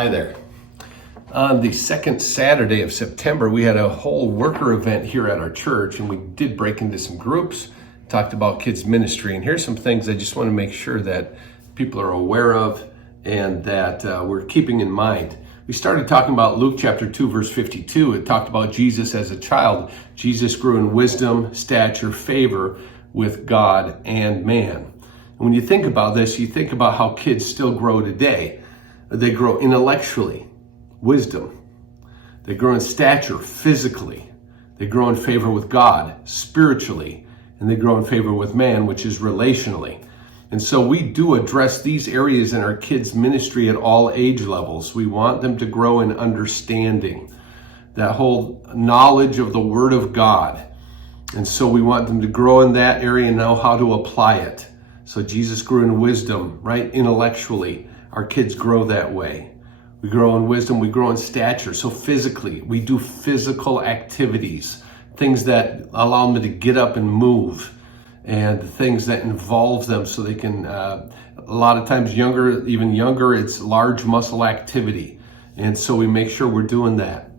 Hi there. On the second Saturday of September, we had a whole worker event here at our church, and we did break into some groups, talked about kids ministry. And here's some things I just want to make sure that people are aware of and that we're keeping in mind. We started talking about Luke chapter 2, verse 52. It talked about Jesus as a child. Jesus grew in wisdom, stature, favor with God and man. And when you think about this, you think about how kids still grow today. They grow intellectually, wisdom. They grow in stature, physically. They grow in favor with God, spiritually. And they grow in favor with man, which is relationally. And so we do address these areas in our kids' ministry at all age levels. We want them to grow in understanding, that whole knowledge of the Word of God. And so we want them to grow in that area and know how to apply it. So Jesus grew in wisdom, right? Intellectually. Our kids grow that way. We grow in wisdom, we grow in stature. So physically, we do physical activities, things that allow them to get up and move, and things that involve them so they can, a lot of times even younger, it's large muscle activity. And so we make sure we're doing that.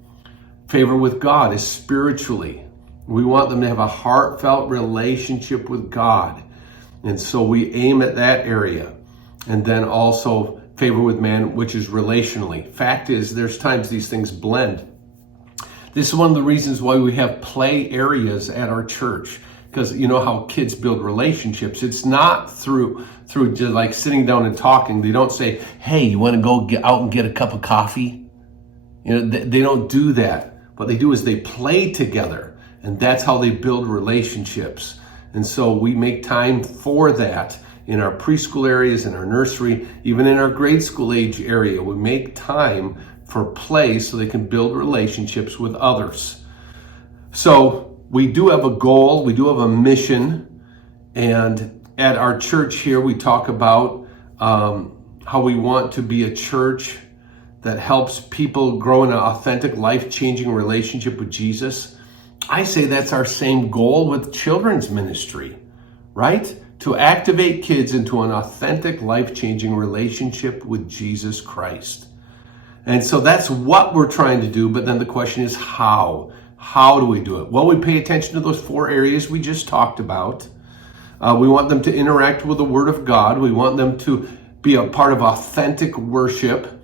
Favor with God is spiritually. We want them to have a heartfelt relationship with God. And so we aim at that area. And then also favor with man, which is relationally. Fact is, there's times these things blend. This is one of the reasons why we have play areas at our church, because you know how kids build relationships. It's not through just like sitting down and talking. They don't say, hey, you want to go get out and get a cup of coffee? You know, they don't do that. What they do is they play together, and that's how they build relationships. And so we make time for that. In our preschool areas, in our nursery, even in our grade school age area, we make time for play so they can build relationships with others. So we do have a goal, we do have a mission, and at our church here we talk about how we want to be a church that helps people grow in an authentic, life-changing relationship with Jesus. I say that's our same goal with children's ministry, right? To activate kids into an authentic, life-changing relationship with Jesus Christ. And so that's what we're trying to do, but then the question is how? How do we do it? Well, we pay attention to those 4 areas we just talked about. We want them to interact with the Word of God. We want them to be a part of authentic worship.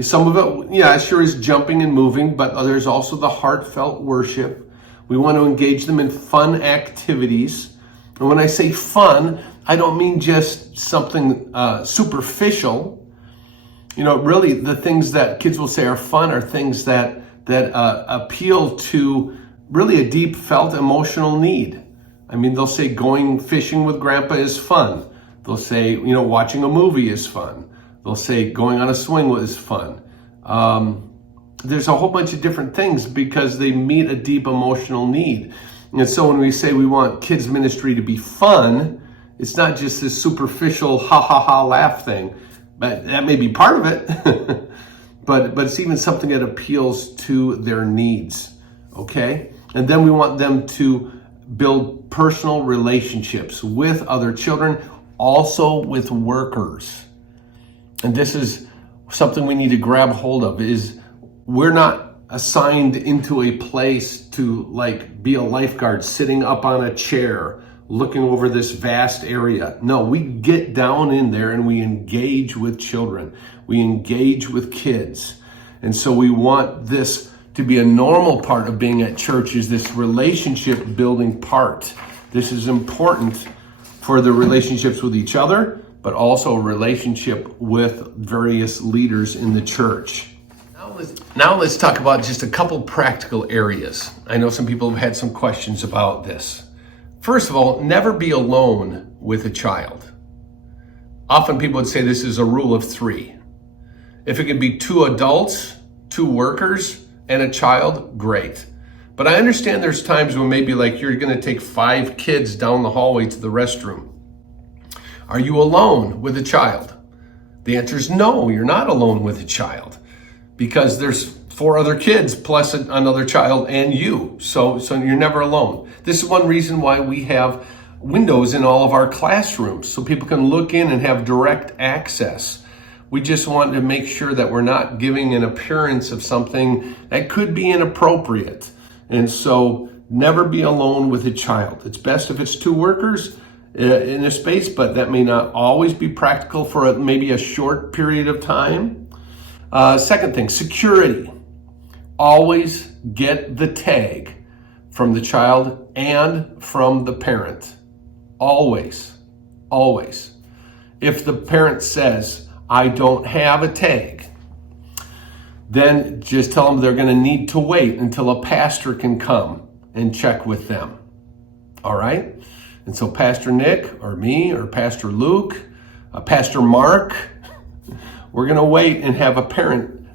Some of it, sure is jumping and moving, but there's also the heartfelt worship. We want to engage them in fun activities. And when I say fun, I don't mean just something superficial. You know, really the things that kids will say are fun are things that appeal to really a deep felt emotional need. I mean, they'll say going fishing with grandpa is fun. They'll say, watching a movie is fun. They'll say going on a swing is fun. There's a whole bunch of different things because they meet a deep emotional need. And so when we say we want kids ministry to be fun, it's not just this superficial ha laugh thing, but that may be part of it. but it's even something that appeals to their needs, okay? And then we want them to build personal relationships with other children, also with workers. And this is something we need to grab hold of, is we're not assigned into a place to be a lifeguard sitting up on a chair looking over this vast area. No, we get down in there and we engage with children. We engage with kids. And so we want this to be a normal part of being at church, is this relationship building part. This is important for the relationships with each other, but also a relationship with various leaders in the church. Now let's talk about just a couple practical areas. I know some people have had some questions about this. First of all, never be alone with a child. Often people would say this is a rule of 3. If it could be 2 adults, 2 workers, and a child, great. But I understand there's times when maybe you're going to take 5 kids down the hallway to the restroom. Are you alone with a child? The answer is no, you're not alone with a child, because there's 4 other kids plus another child and you. So you're never alone. This is one reason why we have windows in all of our classrooms, so people can look in and have direct access. We just want to make sure that we're not giving an appearance of something that could be inappropriate. And so never be alone with a child. It's best if it's 2 workers in a space, but that may not always be practical for maybe a short period of time. Second thing, security. Always get the tag from the child and from the parent. Always. If the parent says, I don't have a tag, then just tell them they're going to need to wait until a pastor can come and check with them. All right? And so Pastor Nick or me or Pastor Luke, Pastor Mark, we're going to wait and have a parent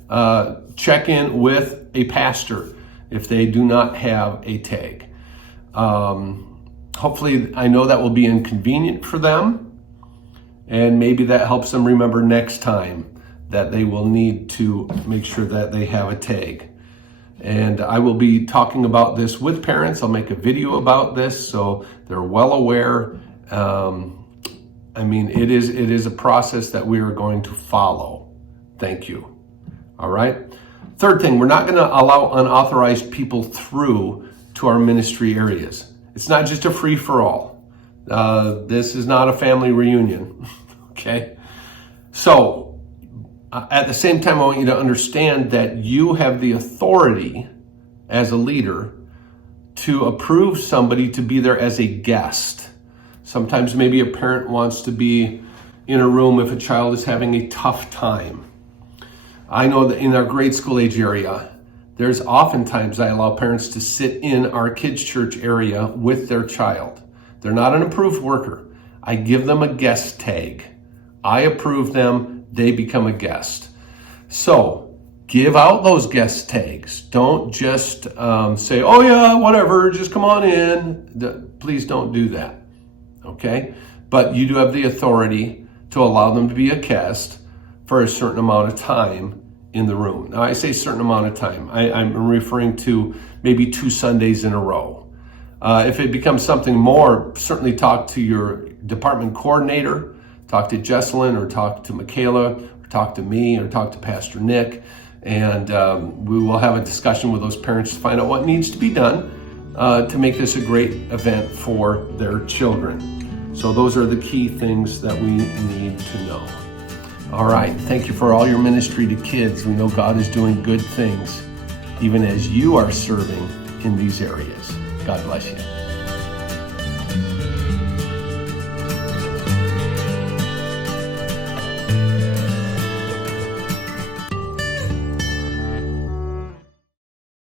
check in with a pastor if they do not have a tag. Hopefully, I know that will be inconvenient for them, and maybe that helps them remember next time that they will need to make sure that they have a tag. And I will be talking about this with parents. I'll make a video about this so they're well aware. It is a process that we are going to follow. Thank you. All right. Third thing, we're not going to allow unauthorized people through to our ministry areas. It's not just a free-for-all. This is not a family reunion. Okay. So at the same time, I want you to understand that you have the authority as a leader to approve somebody to be there as a guest. Sometimes maybe a parent wants to be in a room if a child is having a tough time. I know that in our grade school age area, there's oftentimes I allow parents to sit in our kids' church area with their child. They're not an approved worker. I give them a guest tag. I approve them, they become a guest. So give out those guest tags. Don't just say, oh yeah, whatever, just come on in. Please don't do that, okay? But you do have the authority to allow them to be a guest for a certain amount of time in the room. Now I say certain amount of time. I'm referring to maybe 2 Sundays in a row. If it becomes something more, certainly talk to your department coordinator, talk to Jesselyn or talk to Michaela, or talk to me or talk to Pastor Nick, and we will have a discussion with those parents to find out what needs to be done to make this a great event for their children. So those are the key things that we need to know. All right. Thank you for all your ministry to kids. We know God is doing good things, even as you are serving in these areas. God bless you.